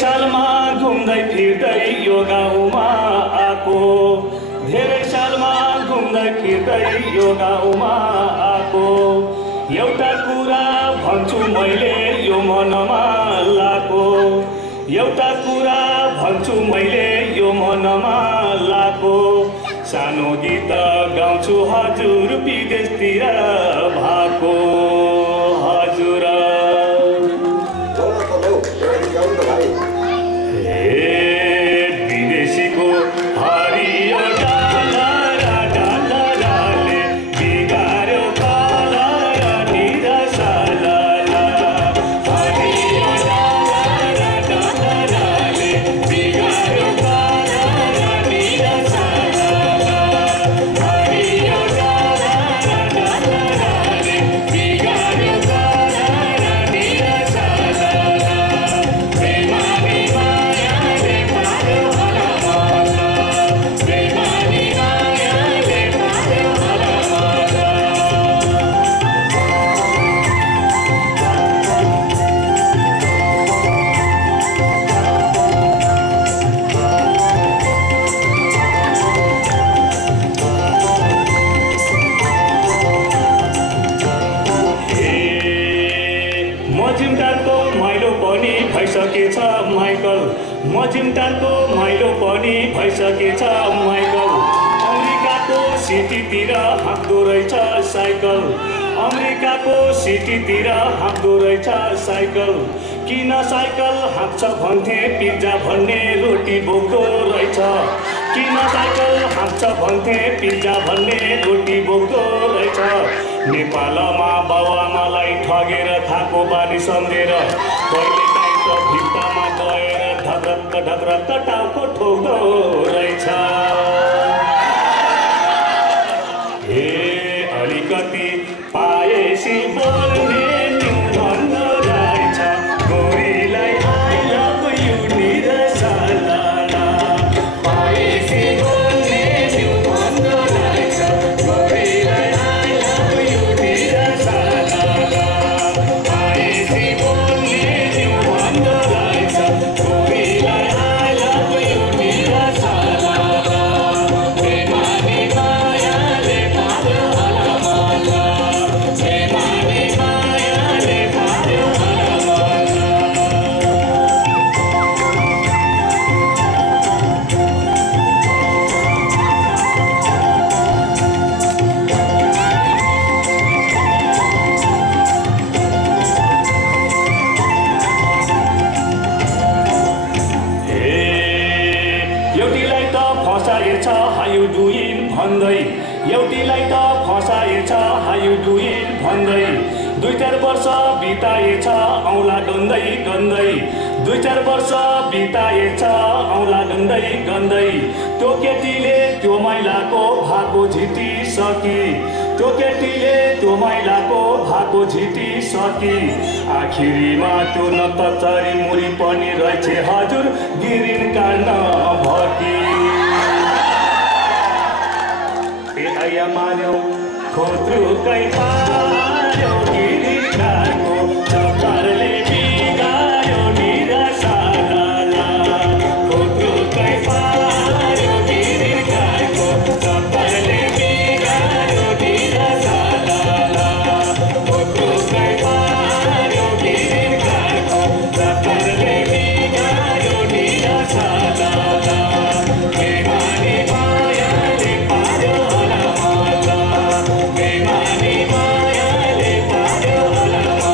सालमा घुम्दै फिर्दै यो गाउँमा आको धेरै सालमा घुम्दै फिर्दै यो गाउँमा आको एउटा कुरा भन्छु मैले यो मनमा लाको एउटा कुरा भन्छु मैले यो मनमा लाको सानो गीत गाउँछु हजुर विदेशतिर भएको हजुर विदेशीको हरियो डाला डालाले बिगार्यो कलर निरसाला हरियो डाला डालाले बिगार्यो कलर निरसाला हरियो डाला डालाले बिगार्यो कलर निरसाला मजुमदारको माइलो पनि भइसकेछ माइकल मजुमदारको माइलो पनि भइसकेछ माइकल अमेरिकाको सिटीतिर हाँक्दो रहेछ साइकल अमेरिकाको सिटीतिर हाँक्दो रहेछ साइकल किन साइकल हाँक्छ भन्थे पिज्जा भन्ने रोटी बोक्दो रहेछ किन साइकल हाँक्छ भन्थे पिज्जा भन्ने रोटी बोक्दो रहेछ नेपालमा बाबुआमालाई ठगेर खाएको बानी सम्झेर कहिलेकाहीँ त भित्तामा गएर ढक्रक्क ढक्रक्क टाउको ठोक्दो रहेछ हे अलिकति पाएसी बोल्ने भन्दो रहेछ गोरीलाई आई लभ यु निरसाला पाएसी बोल्ने भन्दो रहेछ गोरीलाई आई लभ यु निरसाला पाएसी बोल्ने भन्दो रहेछ गोरीलाई आई लभ यु निरसाला बेमानी मायाले पार्यो हलमला बेमानी मायाले पार्यो हलमला एउटीलाई त फसाएछ हाउ यु डुइङ भन्दै एउटीलाई त फसाएछ हाउ यु डुइङ भन्दै 2-4 वर्ष बिताएछ औँला गन्दै गन्दै 2-4 वर्ष बिताएछ औँला गन्दै गन्दै त्यो केटीले त्यो माइलाको भाको झिटी सकी त्यो केटीले त्यो माइलाको भाको झिटी सकी आखिरीमा त्यो नतचरी मुरी पनि रहेछ हजुर गिरिन काट्न भकी ए आया मान्यो खोत्रुकै पार्यो गिरिन काट्को चक्करले बिगार्यो निरसाला खोत्रुकै पार्यो गिरिन काट्को चक्करले बिगार्यो निरसाला खोत्रुकै पार्यो गिरिन काट्को चक्करले बिगार्यो निरसाला बेमानी मायाले पार्यो हलमला बेमानी मायाले पार्यो हलमला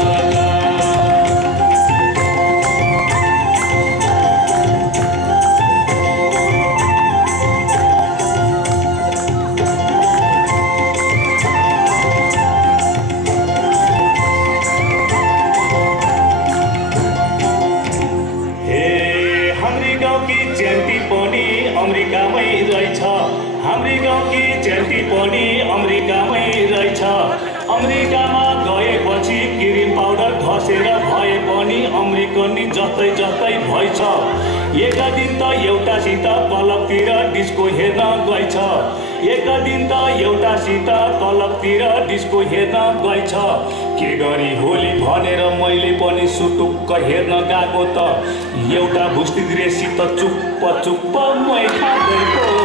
हाम्री गाउँकी च्यान्टी पनि अमेरिकामै रहेछ हाम्री गाउँकी च्यान्टी पनि अमेरिकामै रहेछ अमेरिकामा गएपछि क्रिम पाउडर घसेर भए पनि अमेरिकनी जस्तै जस्तै भएछ एक दिन त एउटासित क्लबतिर डिस्को हेर्न गएछ एक दिन त एउटासित क्लबतिर डिस्को हेर्न गएछ के गरी होली भनेर मैले पनि सुटुक्क हेर्न गएको त एउटा भुस्ती दृश्य त चुप्प चुप्प मै खाँदै